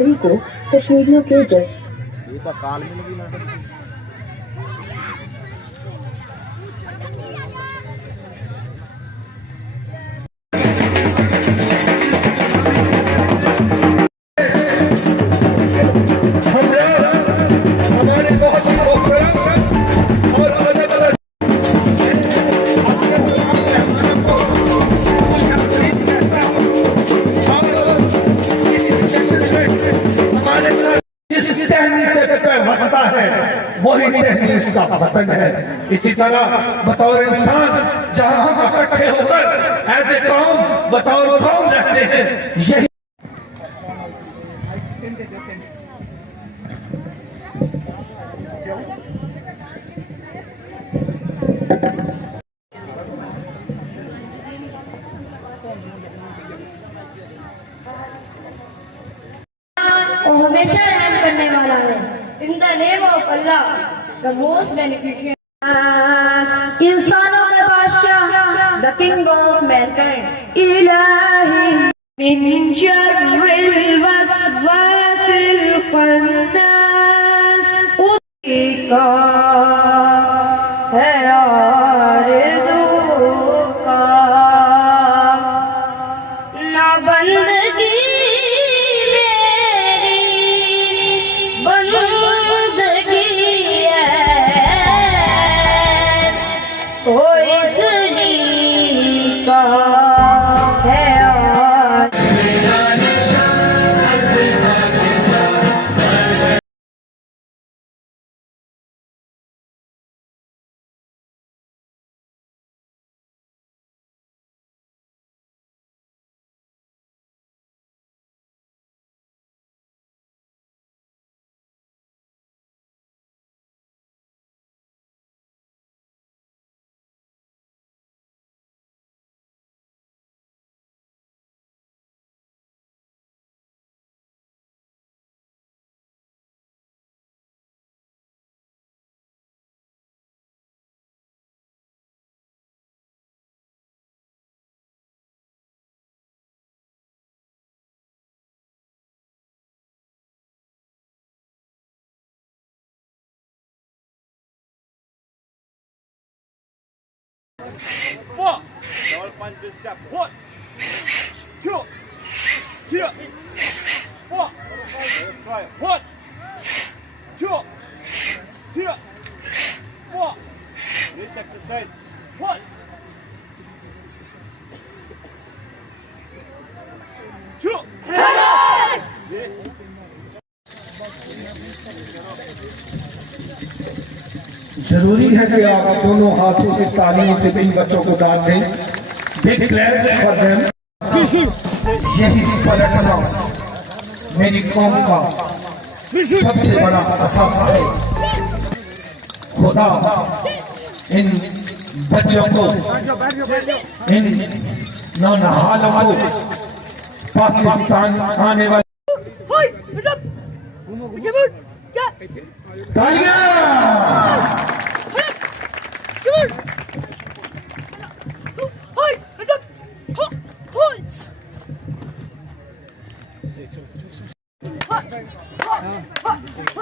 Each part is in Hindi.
को कश्मीरियों के जज वही टहनी उसका वतन है। इसी तरह बतौर इंसान जहाँ हम इकट्ठे होकर ऐसे कौम बतौर कौम रहते हैं, यही और हमेशा रहम करने वाला है। In the name of Allah, the most beneficent, इंसानों का बादशाह, the king of mankind. Ilahi min sharril waswasil khannas. का है आरज़ू का ना बंदगी Four. Double punch this step. 1, 2, 3, 4. Let's try it. 1, 2, 3, 4. Neat exercise. 1, 2. See? जरूरी है कि आप दोनों हाथों की तालियों से इन बच्चों को दाद दें। Big claps for them. यही पलटना मेरी कौम का सबसे बड़ा असासा है। खुदा इन बच्चों को, इन नौनहालों को पाकिस्तान आने वाले तालियां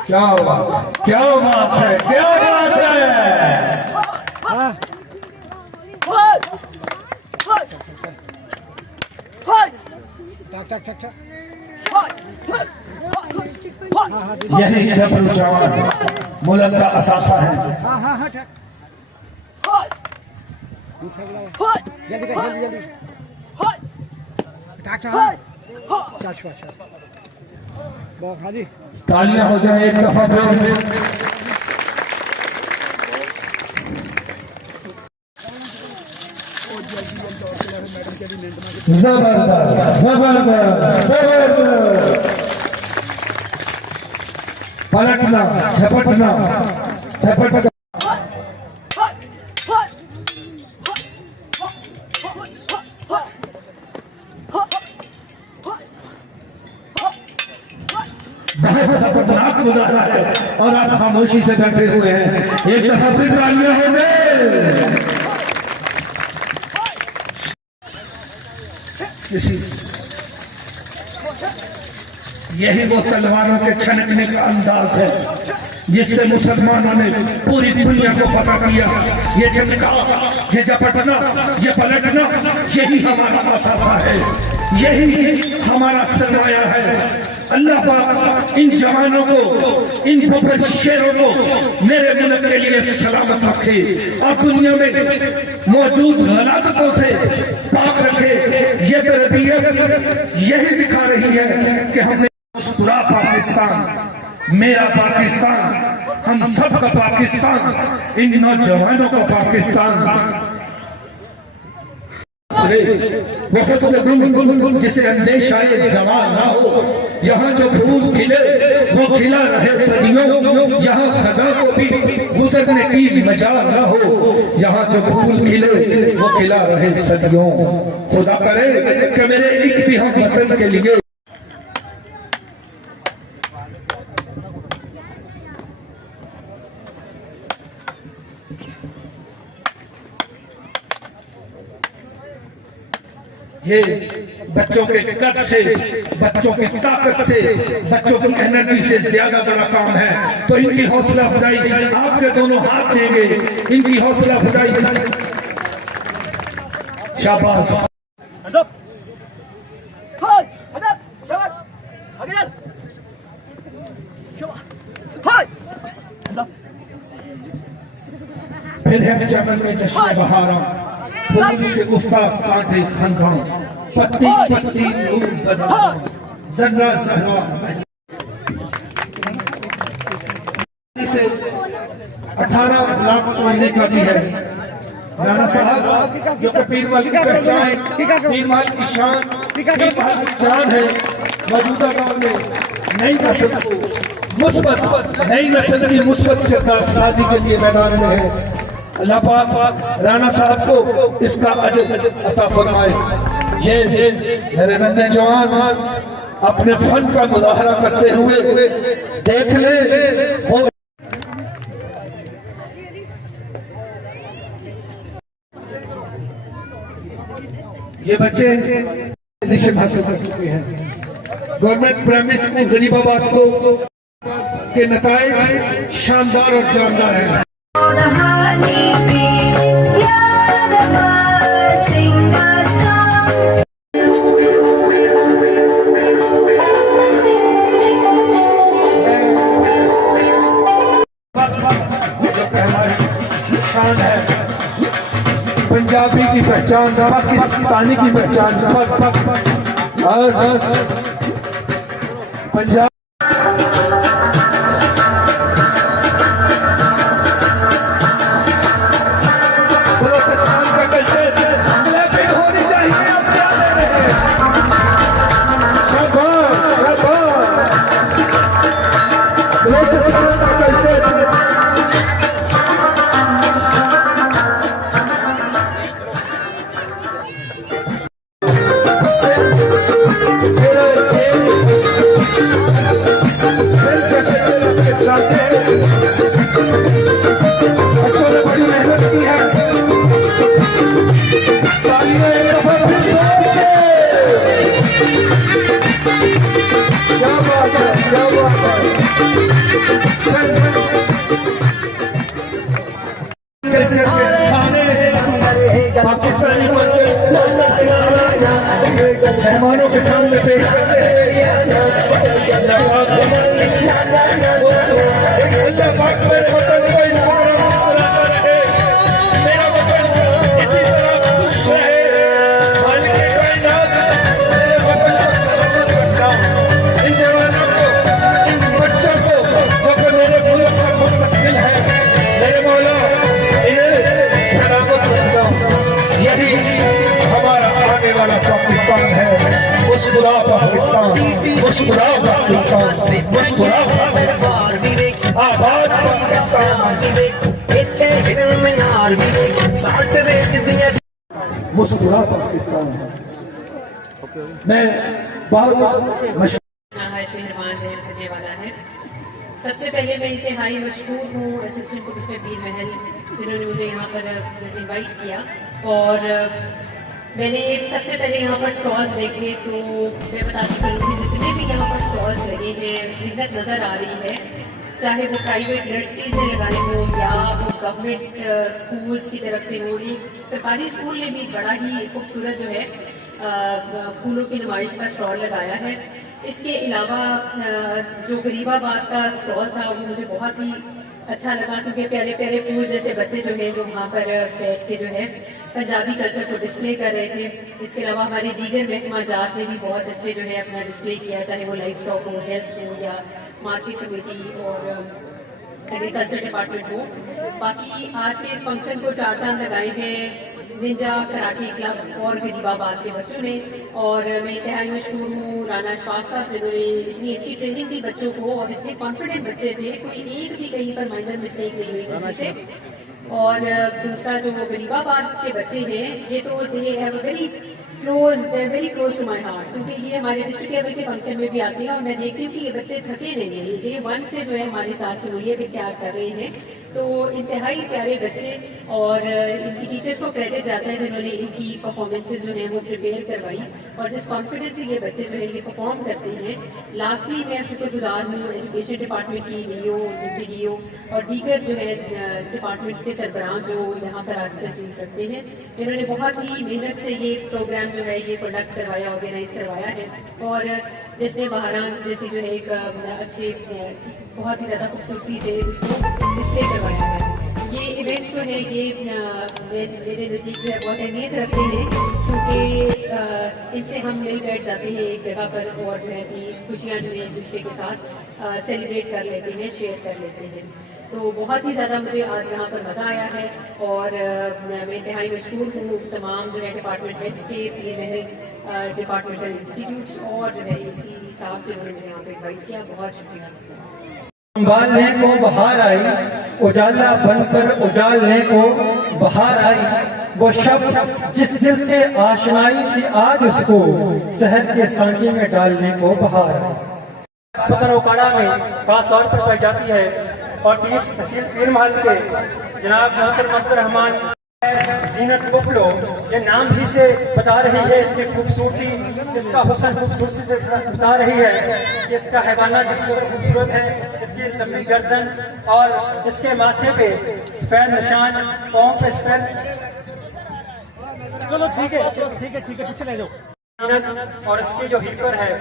क्या बात है, क्या बात है, क्या बात है। यही डबल जवान मुल्क का असासा है। तालियां हो जाए एक दफा फिर। जबरदस्त जबरदस्त जबरदस्त। पलटना झपटना झपटना। खतरनाक मुजाहरा है और आप खामोशी से बैठे हुए हैं। एक दफा फिर तालियां हो गए। यही वो तलवारों के छनकने का अंदाज है जिससे मुसलमानों ने पूरी दुनिया को फतह किया। ये झटका, ये झपटना, ये पलटना, यही हमारा असासा है, यही हमारा सरमाया है। अल्लाह पाक इन जवानों को, इन बबर शेरों को मेरे मुल्क के लिए सलामत रखे और दुनिया में मौजूद गलाजतों से पाक रखे। ये तरबियत यही दिखा रही है कि हमने पूरा पाकिस्तान, मेरा पाकिस्तान, हम सब का पाकिस्तान, इन नौजवानों का पाकिस्तान वो फसल जिसे अंदेश आए जवान ना हो। यहाँ जो फूल खिले वो खिला रहे सदियों, यहाँ खजा को भी गुजरने की मजाल ना हो। यहाँ जो फूल खिले वो खिला रहे सदियों। खुदा करे कि मेरे एक भी हम वतन के लिए ये बच्चों के कद से, बच्चों की ताकत से, बच्चों की एनर्जी से ज्यादा बड़ा काम है। तो इनकी हौसला अफजाई आपके दोनों हाथ देंगे, इनकी हौसला अफजाई। शाबाश। फिर है चमन में जश्न बहारा, फूल के गुफ्ताख कांटे खंधा, पत्ती पत्ती नूर बदला, जर्रा जर्रा से 18 लाख तोड़ने का भी है। राणा साहब जो पीर वाली की पहचान, पीर वाली की शान, पीर वाली की जान है। मौजूदा दौर में नई नस्ल को मुस्बत, नई नस्ल की मुस्बत किरदार साजी के लिए मैदान में है। अल्लाह पाक राणा साहब को इसका अजर अता फरमाए। ये मेरे नन्हे जवान अपने फन का मुजाहरा करते हुए देख ले हो। ये बच्चे एजुकेशन हासिल कर चुके हैं। गवर्नमेंट प्राइमरी स्कूल गरीबाबाद को के नताइज शानदार और जानदार हैं। पंजाबी की पहचान, पाकिस्तानी की पहचान और पंजाब बलोचिस्तान का कल्चर ब्लैक होनी चाहिए। आप क्या ले रहे हैं? शाबाश शाबाश। बलोचिस्तान का कल्चर मेहमानों के सामने पेश करते हैं। अल्लाह पाक मेरे वतन को इस तरह मुस्कुराता रहे, मेरा वतन इसी तरह खुश रहे। मालिक कायनात मेरे वतन को सलामत रखना, इन जवानों को, इन बच्चों को जो कि मेरे मुल्क का मुस्तकबिल है, मेरे मौला इन्हें सलामत रखना। यही हमारा आने वाला पाकिस्तान है। मुस्कुरा पाकिस्तान, मुस्कुरा पाकिस्तान, मुस्कुरा आबाद पाकिस्तान। मुस्कुरा पाकिस्तान। मैं बहुत मेहरबान करने वाला है। सबसे पहले मैं इंतहाई मशहूर हूँ असिस्टेंट प्रोफेसर डी महल, जिन्होंने मुझे यहाँ पर इनवाइट किया। और मैंने सबसे पहले यहाँ पर स्टॉल्स देखे तो मैं बताती चलूँ कि जितने भी यहाँ पर स्टॉल्स लगे हैं मेहनत नज़र आ रही है, चाहे वो प्राइवेट यूनिवर्सिटीज़ ने लगाए हो या वो गवर्नमेंट स्कूल्स की तरफ से हो। सरकारी स्कूल ने भी बड़ा ही खूबसूरत जो है फूलों की नुमाइश का स्टॉल लगाया है। इसके अलावा जो गरीबाबाद का स्टॉल था वो मुझे बहुत ही अच्छा लगा, क्योंकि प्यारे प्यारे फूल जैसे बच्चे जो है वो वहाँ पर बैठ के जो है पंजाबी कल्चर को डिस्प्ले कर रहे थे। इसके अलावा हमारे दीगर महकमा जात ने भी बहुत अच्छे जो है अपना डिस्प्ले किया, चाहे वो लाइफ स्टॉक हो, हेल्थ हो या मार्केट कमेटी और एग्रीकल्चर डिपार्टमेंट हो। बाकी आज के इस फंक्शन को चार चांद लगाए हैं निंजा कराटे क्लब और गरीबाबाद के बच्चों ने, और मैं इंतहाई मशहूर हूँ राना अशफाक साहब जिन्होंने इतनी अच्छी ट्रेनिंग दी बच्चों को, और इतने कॉन्फिडेंट बच्चे थे, कोई एक भी कहीं पर माइनर मिस्टेक नहीं हुई किसी से। और दूसरा जो गरीबाबाद के बच्चे हैं ये तो they have very close to my heart, क्योंकि ये हमारे डिस्ट्रिक्ट लेवल के फंक्शन में भी आते हैं और मैं देखती हूँ कि ये बच्चे थके नहीं हैं, ये डे 1 से जो है हमारे साथ शमूलियत इख्तियार कर रहे हैं। तो इंतहाई प्यारे बच्चे, और इनकी टीचर्स को क्रेडिट जाता है जिन्होंने इनकी परफॉर्मेंसेज जो है वो प्रिपेयर करवाई, और जिस कॉन्फिडेंस से ये बच्चे जो है ये परफॉर्म करते हैं। लास्टली मैं शुक्रगुजार हूँ एजुकेशन डिपार्टमेंट की, डीओ, DPDO और दीगर जो है डिपार्टमेंट्स के सरबराह जो यहाँ पर आज तस्वीर करते हैं। इन्होंने बहुत ही मेहनत से ये प्रोग्राम जो है ये प्रोडक्ट करवाया, ऑर्गेनाइज करवाया है, और जिसने बहरान जैसी जो है एक अच्छे बहुत ही ज़्यादा खूबसूरती से उसको डिस्प्ले करवाया है। ये इवेंट्स जो है ये मेरे नज़दीक जो है बहुत अहमियत रखते हैं, क्योंकि इनसे हम मिल बैठ जाते हैं एक जगह पर और जो है अपनी खुशियाँ जो है एक दूसरे के साथ सेलिब्रेट कर लेते हैं, शेयर कर लेते हैं। तो बहुत ही ज़्यादा मुझे आज यहाँ पर मज़ा आया है, और मैं इंतहाई मशहूर हूँ तमाम जो है डिपार्टमेंट हेड्स के, पीर महल डिपार्टमेंटल इंस्टीट्यूट्स और जो है AC साहब जिन्होंने मुझे यहाँ पर इन्वाइट किया, बहुत शुक्रिया। संभालने को बाहर आई, उजाला बनकर उजालने को बाहर आई, वो शब्द जिस दिल से आशनाई थी आज उसको शहर के सांचे में डालने को बाहर आई। पतन ओकाड़ा में खास तौर पर पाई जाती है, और तहसील पीर महल के जनाब मोहतरम अब्दुर रहमान जीनत बुफलो, ये नाम ही से बता रही है इसकी खूबसूरती, इसका हुस्न खूबसूरती से बता रही है कि इसका हैवाना जिस कदर खूबसूरत है, इसकी लंबी गर्दन और इसके माथे पे सफेद निशान, पाँव पे सफेद। चलो ठीक है पीछे ले जाओ। और इसकी जो हीपर है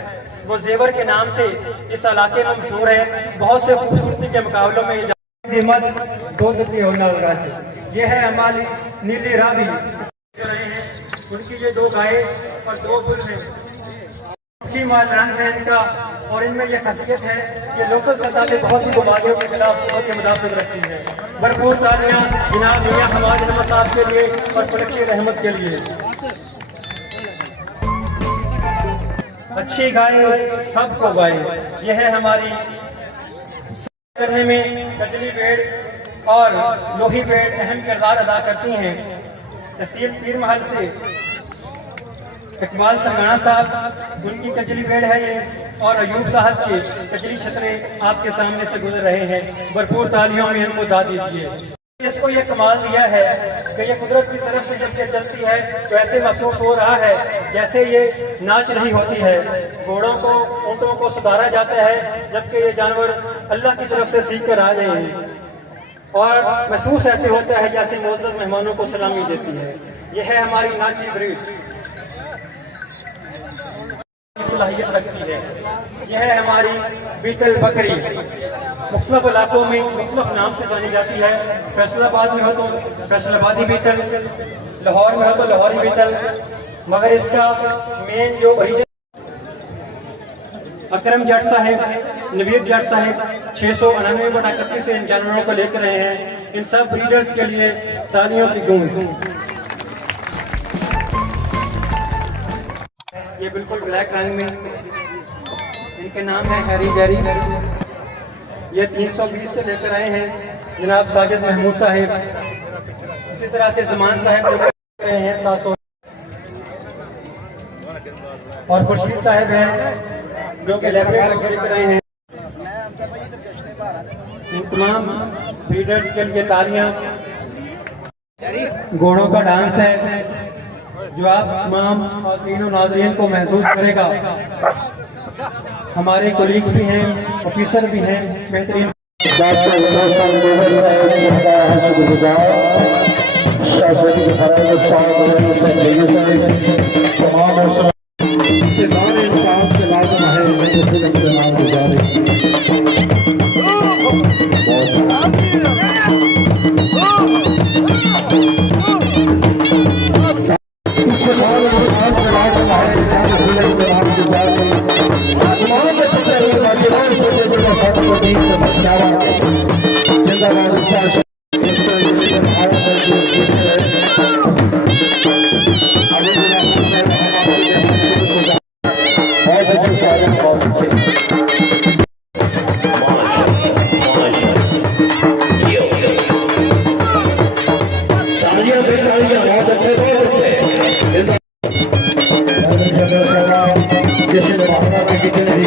वो जेवर के नाम से इस इलाके में मशहूर है। बहुत से खूबसूरती के मुकाबलों में ये है हमारी नीली रावी, उनकी ये 2 गायें और 2 बुल हैं। रंग है इनका, और इनमें यह खासियत है कि लोकल सतह पे बहुत सी बीमारियों के खिलाफ बहुत ही मुदाफिल रखती है। भरपूर तालियां जनाब मियां हमाद अहमद साहब के लिए और फलक्षी रहमत के लिए। अच्छी गाय सबको गाय, यह है हमारी करने में कजली बेड़ और लोही बेड़ अहम किरदार अदा करती हैं। तहसील पीर महल से इकबाल सरगाना साहब, उनकी कजली बेड़ है ये, और अयूब साहब के कजली छतरे आपके सामने से गुजर रहे हैं। भरपूर तालियों में इनको दाद दीजिए। इसको ये कमाल दिया है कि ये कुदरत की तरफ से जब ये चलती है तो ऐसे महसूस हो रहा है जैसे ये नाच रही होती है। घोड़ों को, ऊँटों को सुधारा जाता है, जबकि ये जानवर अल्लाह की तरफ से सीख कर आ रहे हैं, और महसूस ऐसे होता है जैसे मोअज़्ज़ज़ मेहमानों को सलामी देती है। यह है हमारी नाची ब्रीड, सलाहियत रखती है। यह है हमारी बीतल बकरी, मुख्तलिफ इलाकों में मुख्तलिफ नाम से जानी जाती है। फैसलाबाद में हो तो फैसलाबादी बीतल, लाहौर में हो तो लाहौरी बीतल, मगर इसका मेन जो अकरम जट साहब, नवीद जट साहब 699/31 से इन जानवरों को लेकर रहे हैं। इन सब ब्रीडर्स के लिए तालियों की गूंज। ये बिल्कुल ब्लैक रंग में, इनके नाम है हैरी जेरी। ये 320 से लेकर आए हैं जनाब साजिद महमूद साहब। इसी तरह से जमान साहब लेकर आए हैं 700, और खुर्शीद साहब हैं जो कि लाइब्रेरी लेकर आए हैं। इन तमाम ब्रीडर्स के लिए तालियां। घोड़ों का डांस है, जो आप तमाम खातिनों नाज़रीन को महसूस करेगा। हमारे कोलीग भी हैं, ऑफिसर भी हैं, बेहतरीन डॉक्टर रोशन जोहर साहब की हमारा शुक्रगुजार, शासकीय फराज साहब तमाम सितारे इंसाफ के लाजम है नाम गुजारे।